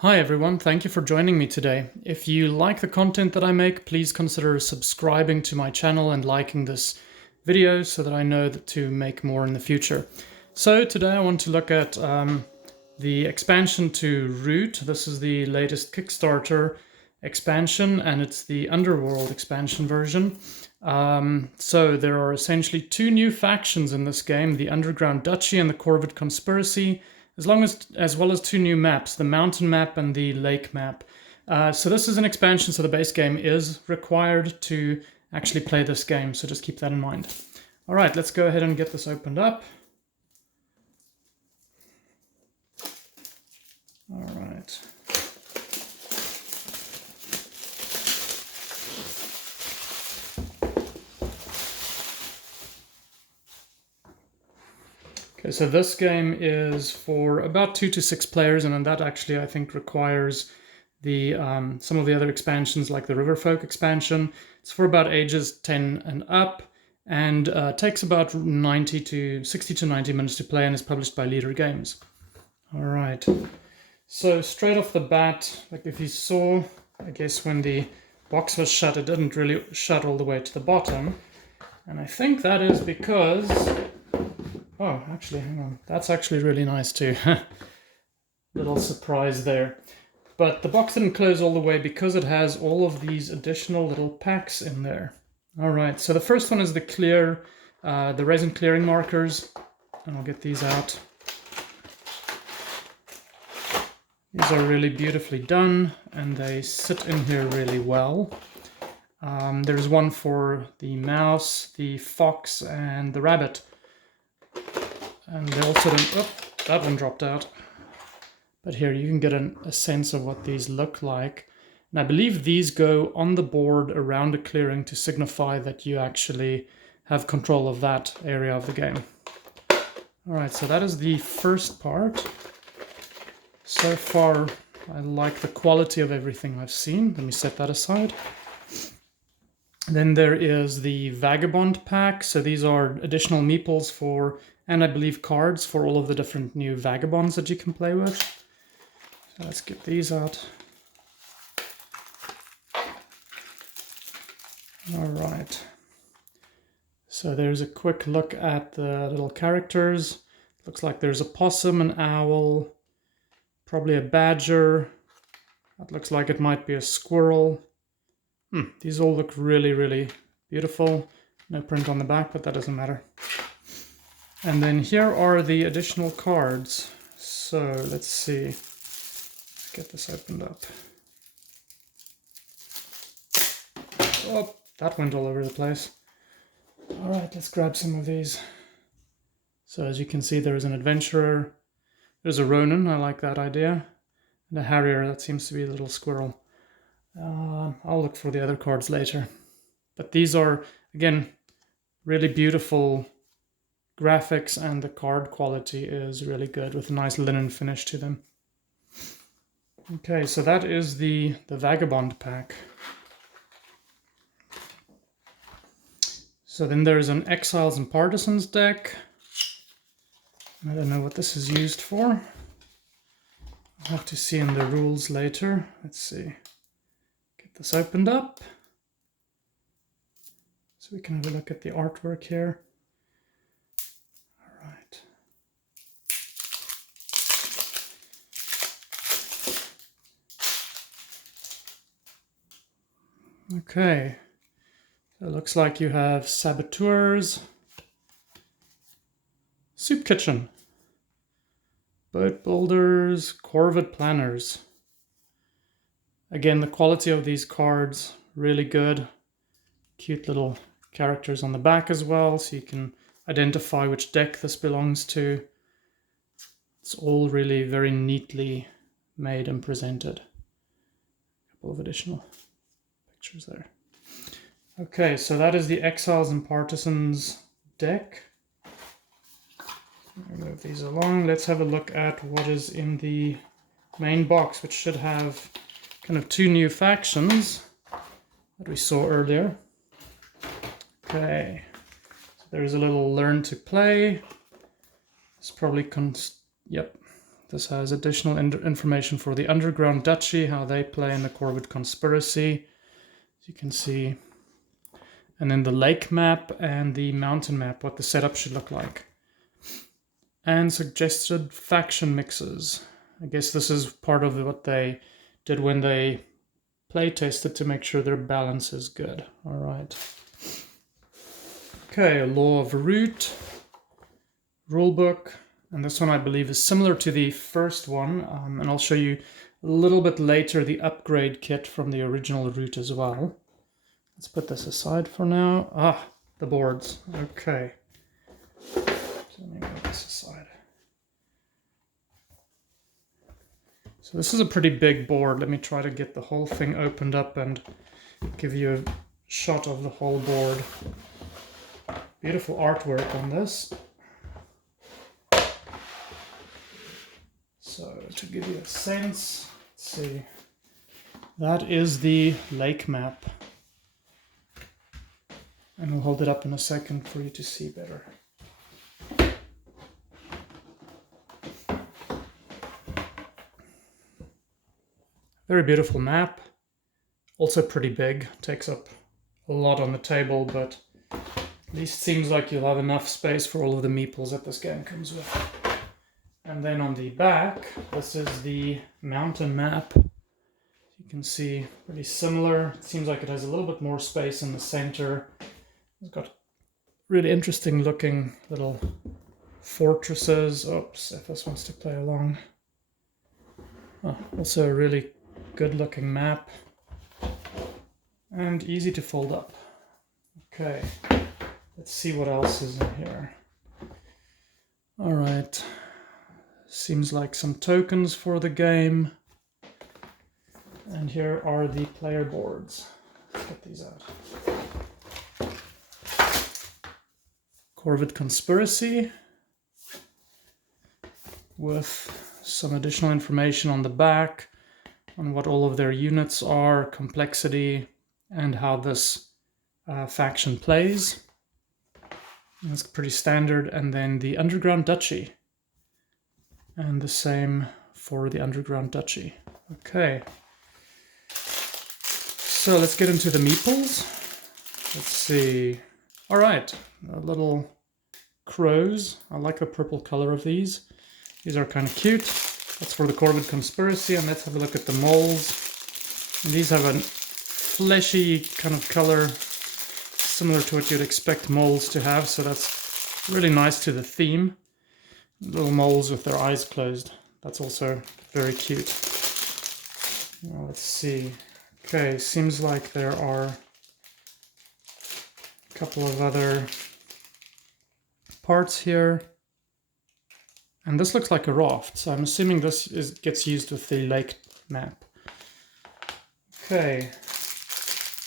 Hi everyone, thank you for joining me today. If you like the content that I make, please consider subscribing to my channel and liking this video so that I know to make more in the future. So today I want to look at the expansion to Root. This is the latest Kickstarter expansion and it's the Underworld expansion version. So there are essentially two new factions in this game, the Underground Duchy and the Corvid Conspiracy, as well as two new maps, the mountain map and the lake map. So this is an expansion, so the base game is required to actually play this game, so just keep that in mind. All right, let's go ahead and get this opened up. All right. Okay, so this game is for about 2 to 6 players, and then that actually I think requires the some of the other expansions like the Riverfolk expansion. It's for about ages 10 and up, and takes about 60 to 90 minutes to play, and is published by Leader Games. All right. So straight off the bat, like if you saw, I guess when the box was shut, it didn't really shut all the way to the bottom, and I think that is because. Oh, actually, hang on. That's actually really nice too. Little surprise there. But the box didn't close all the way because it has all of these additional little packs in there. All right, so the first one is the resin clearing markers. And I'll get these out. These are really beautifully done and they sit in here really well. There's one for the mouse, the fox, and the rabbit. And they also don't, oh, that one dropped out. But here you can get a sense of what these look like. And I believe these go on the board around a clearing to signify that you actually have control of that area of the game. All right, so that is the first part. So far, I like the quality of everything I've seen. Let me set that aside. Then there is the Vagabond pack. So these are additional meeples for, and I believe cards for all of the different new Vagabonds that you can play with. So let's get these out. All right. So there's a quick look at the little characters. Looks like there's a possum, an owl, probably a badger. That looks like it might be a squirrel. These all look really, really beautiful. No print on the back, but that doesn't matter. And then here are the additional cards. So let's see. Let's get this opened up. Oh, that went all over the place. All right, let's grab some of these. So as you can see, there's an adventurer. There's a Ronin, I like that idea. And a harrier, that seems to be a little squirrel. I'll look for the other cards later. But these are, again, really beautiful graphics, and the card quality is really good with a nice linen finish to them. Okay, so that is the Vagabond pack. So then there's an Exiles and Partisans deck. I don't know what this is used for. I'll have to see in the rules later. Let's see. Get this opened up. So we can have a look at the artwork here. All right. Okay. So it looks like you have Saboteurs, Soup Kitchen, Boat Builders, Corvid Planners. Again, the quality of these cards, really good. Cute little characters on the back as well, so you can identify which deck this belongs to. It's all really very neatly made and presented. A couple of additional pictures there. Okay, so that is the Exiles and Partisans deck. Move these along. Let's have a look at what is in the main box, which should have kind of two new factions that we saw earlier. Okay, so there's a little learn to play. It's probably, yep, This has additional information for the Underground Duchy, how they play in the Corvid Conspiracy, as you can see. And then the lake map and the mountain map, what the setup should look like. And suggested faction mixes. I guess this is part of what they did when they play tested to make sure their balance is good. All right. Okay, a Law of Root, rulebook, and this one I believe is similar to the first one, and I'll show you a little bit later the upgrade kit from the original Root as well. Let's put this aside for now. The boards. Okay. So let me move this aside. So this is a pretty big board. Let me try to get the whole thing opened up and give you a shot of the whole board. Beautiful artwork on this. So to give you a sense, let's see. That is the lake map. And I'll hold it up in a second for you to see better. Very beautiful map. Also pretty big. Takes up a lot on the table, but at least seems like you'll have enough space for all of the meeples that this game comes with. And then on the back, this is the mountain map. You can see pretty similar. It seems like it has a little bit more space in the center. It's got really interesting looking little fortresses. Oops, if this wants to play along. Also a really good looking map. And easy to fold up. Okay, let's see what else is in here. All right, seems like some tokens for the game. And here are the player boards. Let's get these out. Corvid Conspiracy with some additional information on the back on what all of their units are, complexity, and how this faction plays. That's pretty standard. And then the Underground Duchy. And the same for the Underground Duchy. Okay. So let's get into the meeples. Let's see. All right, little crows. I like the purple color of these. These are kind of cute. That's for the Corvid Conspiracy. And let's have a look at the moles. And these have a fleshy kind of color, similar to what you'd expect moles to have. So that's really nice to the theme. Little moles with their eyes closed. That's also very cute. Now let's see. Okay, seems like there are a couple of other parts here. And this looks like a raft, so I'm assuming this gets used with the lake map. Okay,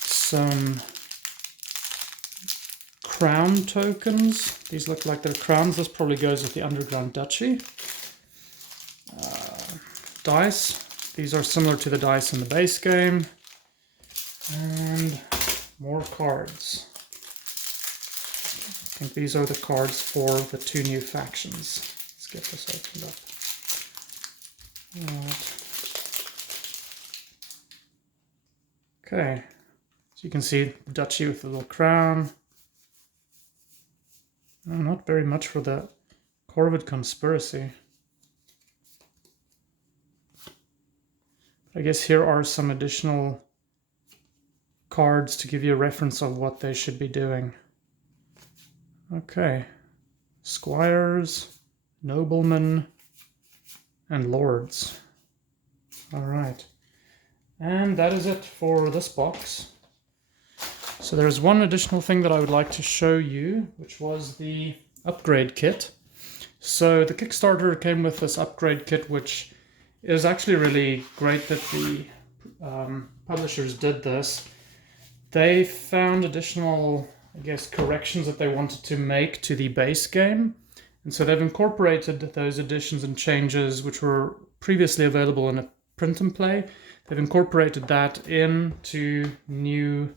some crown tokens. These look like they're crowns. This probably goes with the Underground Duchy. Dice. These are similar to the dice in the base game. And more cards. I think these are the cards for the two new factions. Let's get this opened up. Right. Okay. So you can see the duchy with the little crown. Not very much for the Corvid Conspiracy. I guess here are some additional cards to give you a reference of what they should be doing. Okay. Squires, noblemen, and lords. All right. And that is it for this box. So there's one additional thing that I would like to show you, which was the upgrade kit. So the Kickstarter came with this upgrade kit, which is actually really great that the publishers did this. They found additional, I guess, corrections that they wanted to make to the base game. And so they've incorporated those additions and changes which were previously available in a print and play. They've incorporated that into new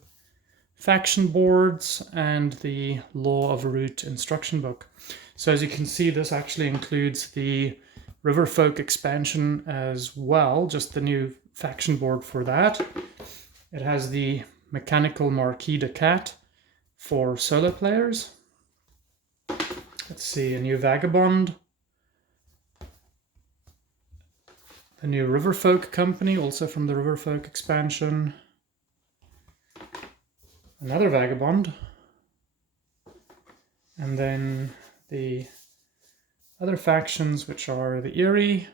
faction boards and the Law of Root instruction book. So as you can see, this actually includes the Riverfolk expansion as well, just the new faction board for that. It has the mechanical Meeple-cat for solo players. Let's see, a new Vagabond. The new Riverfolk company, also from the Riverfolk expansion. Another Vagabond. And then the other factions, which are the Eerie,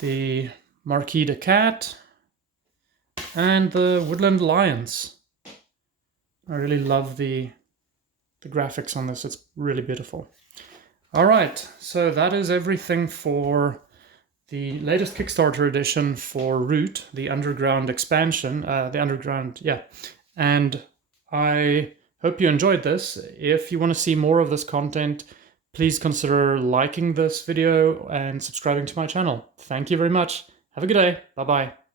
the Meeple-cat, and the Woodland Alliance. I really love the graphics on this. It's really beautiful. All right, so that is everything for the latest Kickstarter edition for Root, the Underground expansion, And I hope you enjoyed this. If you want to see more of this content, please consider liking this video and subscribing to my channel. Thank you very much. Have a good day. Bye-bye.